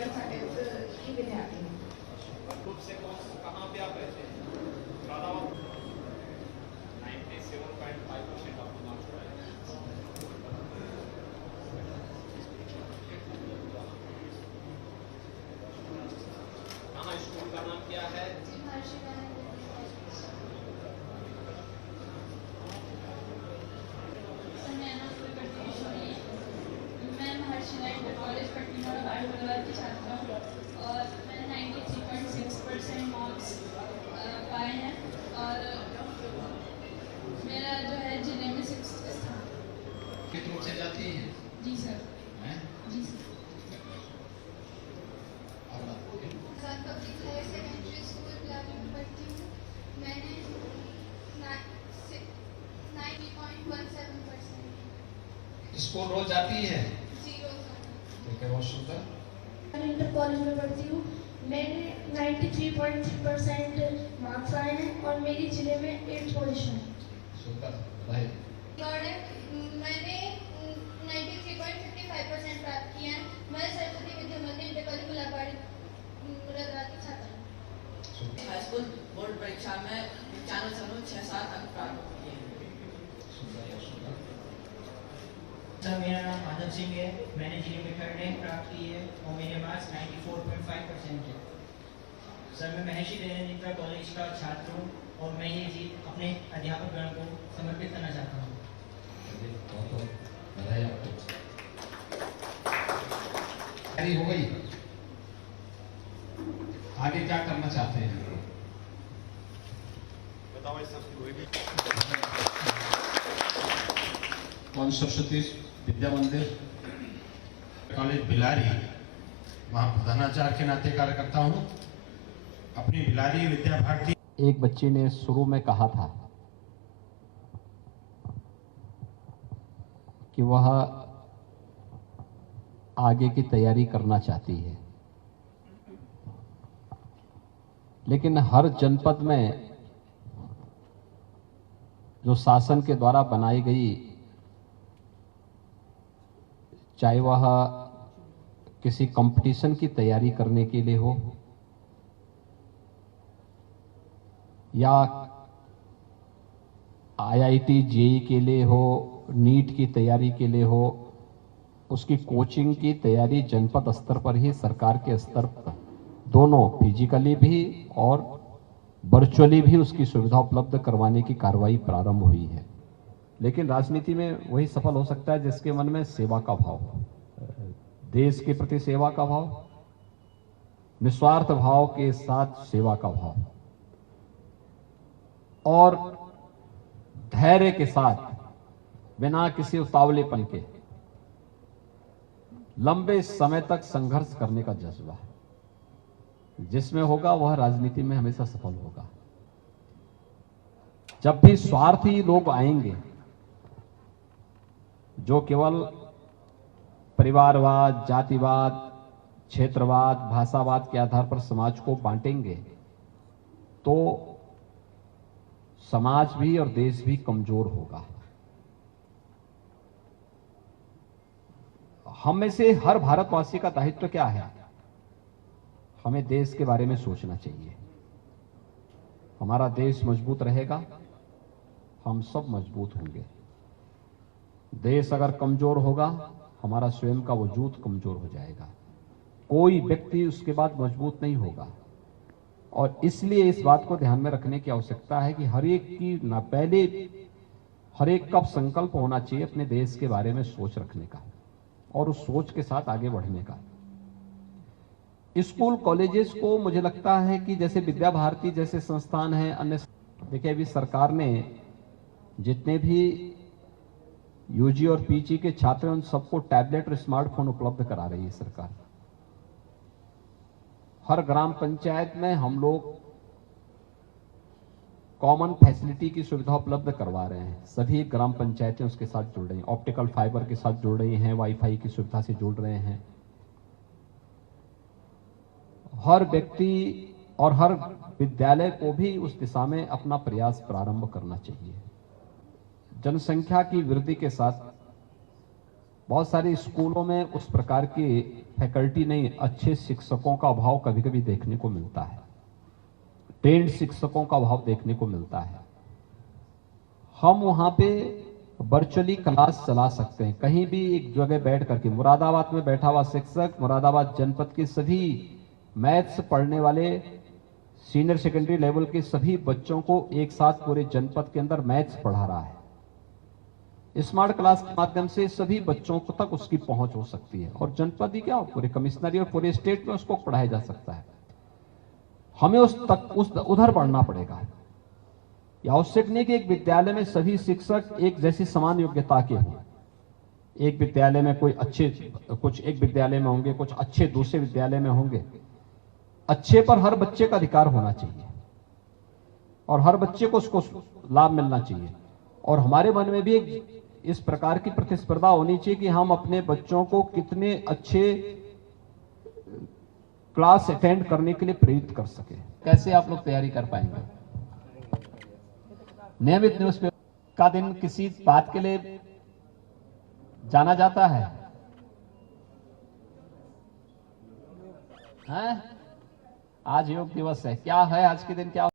की विद्यार्थी हूँ। कहाँ पे आप रहते हैं? 97.5% आपको मार्क्स आए। कहाँ स्कूल का नाम क्या है? मैं महर्षि इंटर कॉलेज पटना बालगंगाधर की छात्रा हूँ और मैंने 93.6% मार्क्स पाए हैं और मेरा जो है जिले में 6th स्थान। कितने से जाती है? जी सर। हैं? जी sir. Public higher secondary school Pilani में पढ़ती हूँ। मैंने 90.17%। स्कूल रोज जाती है? जी रोज। ठीक है, बहुत सुंदर। मैं इंटर कॉलेज में पढ़ती हूँ। मैंने 93.3% मार्क्स आए हैं और मेरी जिले में 8th पोजीशन है। सुंदर, भाई। मैंने 93.55% प्राप्त किया है। मैं सरस्वती विद्या मंदिर इंटर कॉलेज मुलाबाड़ी मुरादाबाद की छात्रा हूँ। हाई स्कूल बोर्ड परीक्षा में 95.67 अंक प्राप्त किए हैं। सर मेरा नाम माधव सिंह है। मैंने जिले में 3rd रैंक प्राप्त की है और मेरे मार्क्स 94.5% है। सर मैं महर्षि दयानंद इंटर कॉलेज का छात्र हूँ और मैं ये जीत अपने अध्यापक गण को समर्पित करना चाहता हूँ। बधाई आपको। तैयारी हो गई? आगे क्या करना चाहते हैं? बताओ ऐसा कोई भी। कौन सरस्वती विद्या मंदिर कॉलेज भिलारी, वहाँ प्रधानाचार्य के नाते कार्य करता हूँ। अपनी भिलारी विद्या भारती। एक बच्चे ने शुरू में कहा था कि वह आगे की तैयारी करना चाहती है, लेकिन हर जनपद में जो शासन के द्वारा बनाई गई, चाहे वह किसी कंपटीशन की तैयारी करने के लिए हो या आईआईटी जेईई के लिए हो, नीट की तैयारी के लिए हो, उसकी कोचिंग की तैयारी जनपद स्तर पर ही, सरकार के स्तर पर दोनों फिजिकली भी और वर्चुअली भी उसकी सुविधा उपलब्ध करवाने की कार्रवाई प्रारंभ हुई है। लेकिन राजनीति में वही सफल हो सकता है जिसके मन में सेवा का भाव हो, देश के प्रति सेवा का भाव, निस्वार्थ भाव के साथ सेवा का भाव और धैर्य के साथ, बिना किसी उतावलेपन के लंबे समय तक संघर्ष करने का जज्बा जिसमें होगा वह राजनीति में हमेशा सफल होगा। जब भी स्वार्थी लोग आएंगे जो केवल परिवारवाद, जातिवाद, क्षेत्रवाद, भाषावाद के आधार पर समाज को बांटेंगे, तो समाज भी और देश भी कमजोर होगा। हम में से हर भारतवासी का दायित्व क्या है? हमें देश के बारे में सोचना चाहिए। हमारा देश मजबूत रहेगा, हम सब मजबूत होंगे। देश अगर कमजोर होगा, हमारा स्वयं का वजूद कमजोर हो जाएगा। कोई व्यक्ति उसके बाद मजबूत नहीं होगा। और इसलिए इस बात को ध्यान में रखने की आवश्यकता है कि हर एक की ना पहले हर एक का संकल्प होना चाहिए अपने देश के बारे में सोच रखने का और उस सोच के साथ आगे बढ़ने का। स्कूल कॉलेजेस को मुझे लगता है कि जैसे विद्या भारती जैसे संस्थान हैं, अन्य देखिए अभी सरकार ने जितने भी यूजी और पीजी के छात्र हैं उन सबको टैबलेट और स्मार्टफोन उपलब्ध करा रही है सरकार। हर ग्राम पंचायत में हम लोग कॉमन फैसिलिटी की सुविधा उपलब्ध करवा रहे हैं। सभी ग्राम पंचायतें उसके साथ जुड़ रही हैं, ऑप्टिकल फाइबर के साथ जुड़ रही हैं, वाईफाई की सुविधा से जुड़ रहे हैं। हर व्यक्ति और हर विद्यालय को भी उस दिशा में अपना प्रयास प्रारंभ करना चाहिए। जनसंख्या की वृद्धि के साथ बहुत सारे स्कूलों में उस प्रकार की फैकल्टी नहीं, अच्छे शिक्षकों का अभाव कभी कभी देखने को मिलता है, ट्रेंड शिक्षकों का अभाव देखने को मिलता है। हम वहां पे वर्चुअली क्लास चला सकते हैं, कहीं भी एक जगह बैठ करके। मुरादाबाद में बैठा हुआ शिक्षक मुरादाबाद जनपद के सभी मैथ्स पढ़ने वाले सीनियर सेकेंडरी लेवल के सभी बच्चों को एक साथ पूरे जनपद के अंदर मैथ्स पढ़ा रहा है। स्मार्ट क्लास के माध्यम से सभी बच्चों को तक उसकी पहुंच हो सकती है, और जनपद ही क्या, पूरे कमिश्नरी और पूरे स्टेट में उसको पढ़ाया जा सकता है। हमें उधर बढ़ना पड़ेगा। यह आवश्यक नहीं कि एक विद्यालय में सभी शिक्षक एक जैसी समान योग्यता के हों। एक विद्यालय में कोई अच्छे, कुछ एक विद्यालय में होंगे, कुछ अच्छे दूसरे विद्यालय में होंगे। अच्छे पर हर बच्चे का अधिकार होना चाहिए और हर बच्चे को उसको लाभ मिलना चाहिए। और हमारे मन में भी एक इस प्रकार की प्रतिस्पर्धा होनी चाहिए कि हम अपने बच्चों को कितने अच्छे क्लास अटेंड करने के लिए प्रेरित कर सके। कैसे आप लोग तैयारी कर पाएंगे? नियमित न्यूज़पेपर का दिन किसी बात के लिए जाना जाता है? आज योग दिवस है, क्या है आज के दिन, क्या